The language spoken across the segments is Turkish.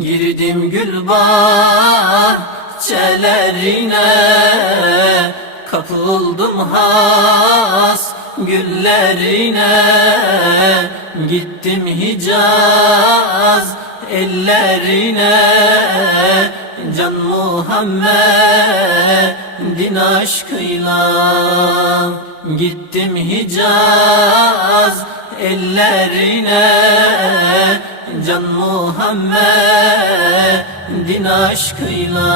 Girdim gül bahçelerine Kapıldım has güllerine. Gittim Hicaz ellerine Can Muhammed'in aşkıyla. Gittim Hicaz ellerine Can Muhammed'in aşkıyla.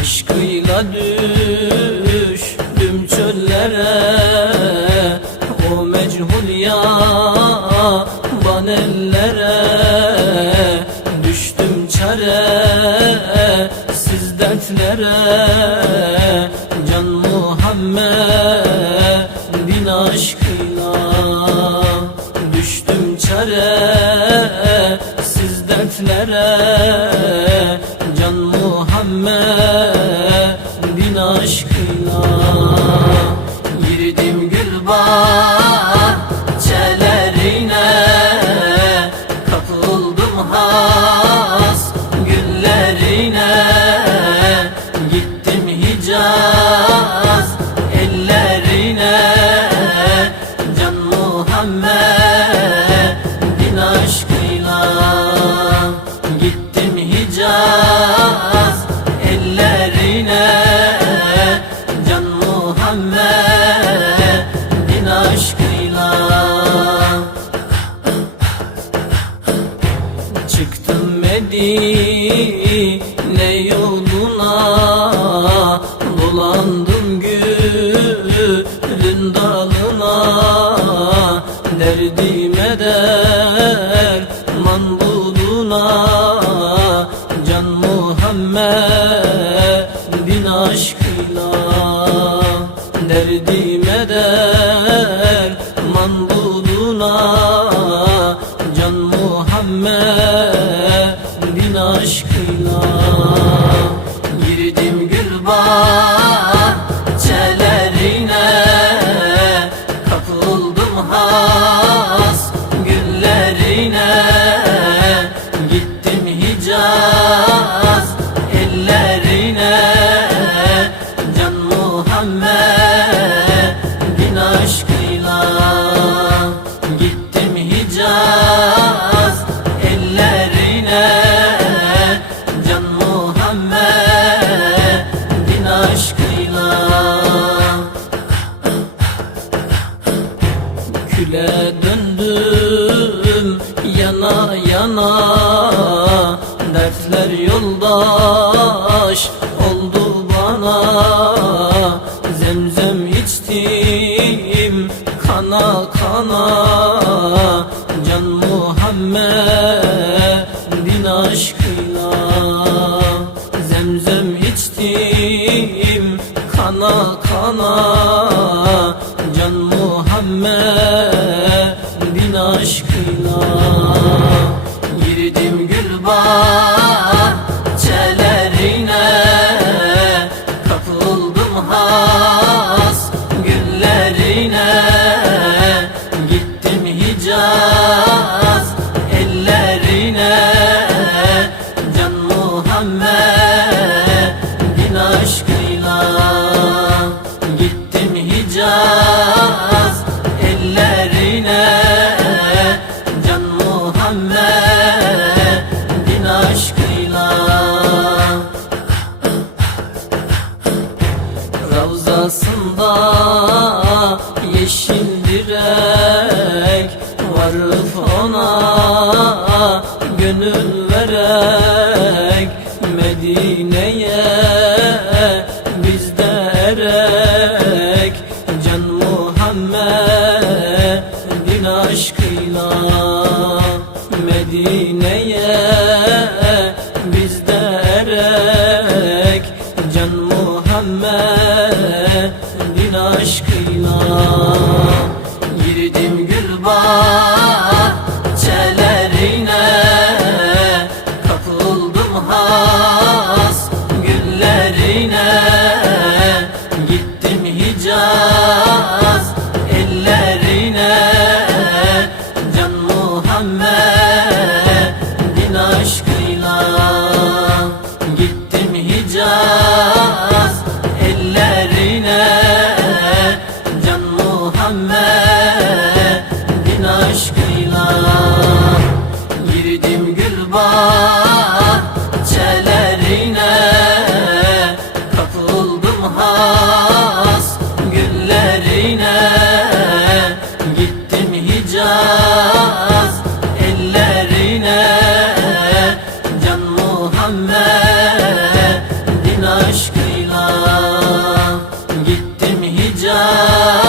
Aşkıyla düştüm çöllere O mechul yaban ellere. Düştüm çaresiz dertlere. Can Muhammed'in aşkıyla Muhammed'in aşkıyla Girdim gül bahçelerine Kapıldım has güllerine. Gittim Hicaz ellerine. Can Muhammed'in Medine yoluna Dolandım gülün dalına. Derdime derman buluna. Can Muhammed'in aşkıyla Derdime derman buluna. Can Muhammed'in aşkıyla Girdim gül bahçelerine Kapıldım has güllerine. Gittim Hicaz ellerine. Can Muhammed'in aşkıyla. Gittim Hicaz Küle döndüm yana yana Dertler yoldaş oldu bana. Zemzem içtim kana kana Can Muhammed'in aşkıyla Zemzem içtim kana kana Muhammed'in aşkıyla Girdim gül Muhammed'in aşkıyla. Ravzasında yeşil direk Varıp ona gönül verek yaz ellerine Can Muhammed'in aşkıyla Gittim Hicaz